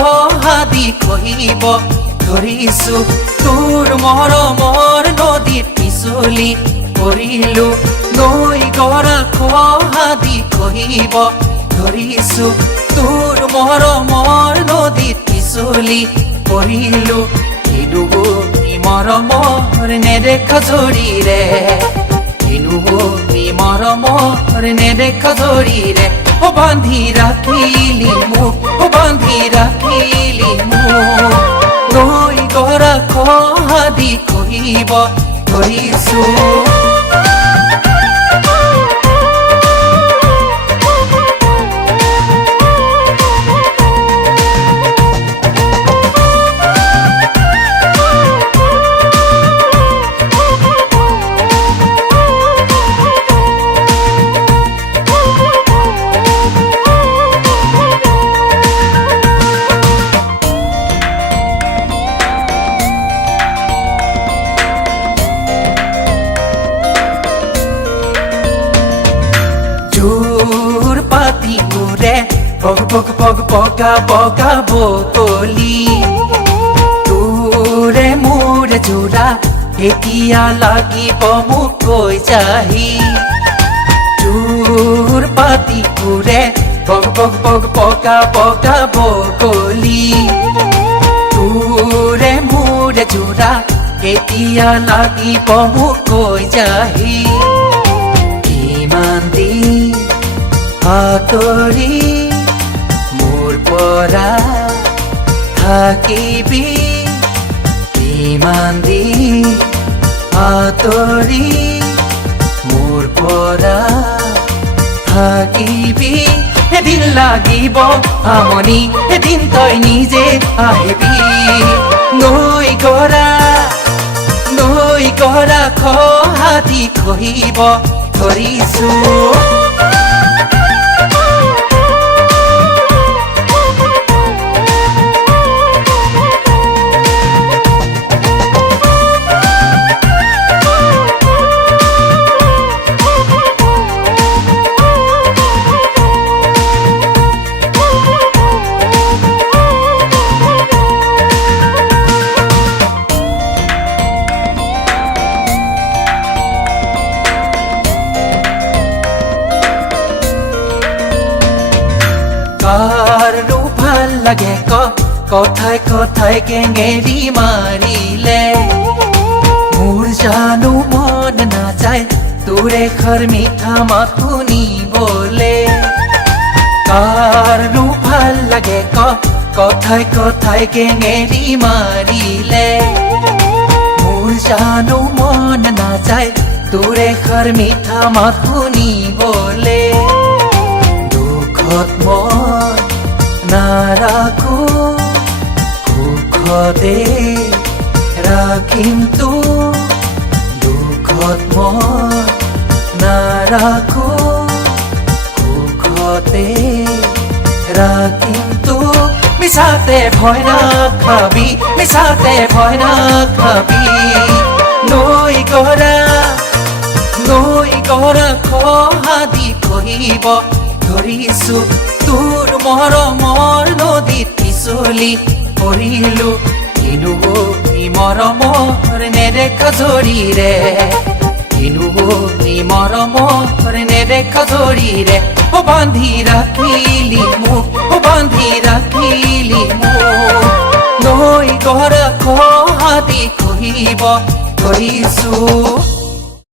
খহাদি কহিব ধৰিছো তোৰ মৰমৰ নদীত পিছলি পৰিলো নৈ গৰা খহাদি কহিব ধৰিছো তোৰ মৰমৰ নদীত পিছলি পৰিলো কিনো মৰমৰ নেদেখা জৰিৰে কিনো মৰমৰ নেদেখা জৰিৰে ও বান্ধি ৰাখিলি মোক ও বান্ধি ৰাখিলি মোক নৈ গৰা খহাদি কহিব ধৰিছো জোৰ পাতি উৰে পগ পগ পগ পগা পগা বকলি তোৰে মোৰে জোৰা এতিয়া লাগিব মোক কৈ যাহি জোৰ পাতি উৰে পগ পগ পগ পগা পগা বকলি তোৰে মোৰে জোৰা এতিয়া লাগিব মোক কৈ যাহি ইমান দিন আঁতৰি মোৰ পৰা থাকিবি ইমান দিন আঁতৰি মোৰ পৰা থাকিবি এদিন লাগিব আমনি এদিন তই নিজে আহিবি নৈ গৰা খহাদি কহিব ধৰিছো কাৰো ভাল লাগে কথাই কথাই কেঙেৰি মাৰিলে মোৰ জানো মন নাযায় তোৰ এষাৰ মিঠা মাত শুনিবলে কাৰো ভাল লাগে কথাই কথাই কেঙেৰি মাৰিলে মোৰ জানো মন নাযায় তোৰ এষাৰ মিঠা মাত শুনিবলে দুখত মই নাৰাখো সুখতে ৰাখিম তো দুখত মই নাৰাখো সুখতে ৰাখিম তো মিছাতে ভয় নাখাবি মিছাতে ভয় নাখাবি নৈ গৰা খহাদি কহিব ধৰিছো তোৰ মৰমৰ নদীত পিছলি পৰিলো কিনো মৰমৰ নেদেখা জৰিৰে কিনো মৰমৰ নেদেখা জৰিৰে ও বান্ধি ৰাখিলি মোক ও বান্ধি ৰাখিলি মোক নৈ গৰা খহাদি কহিব ধৰিছো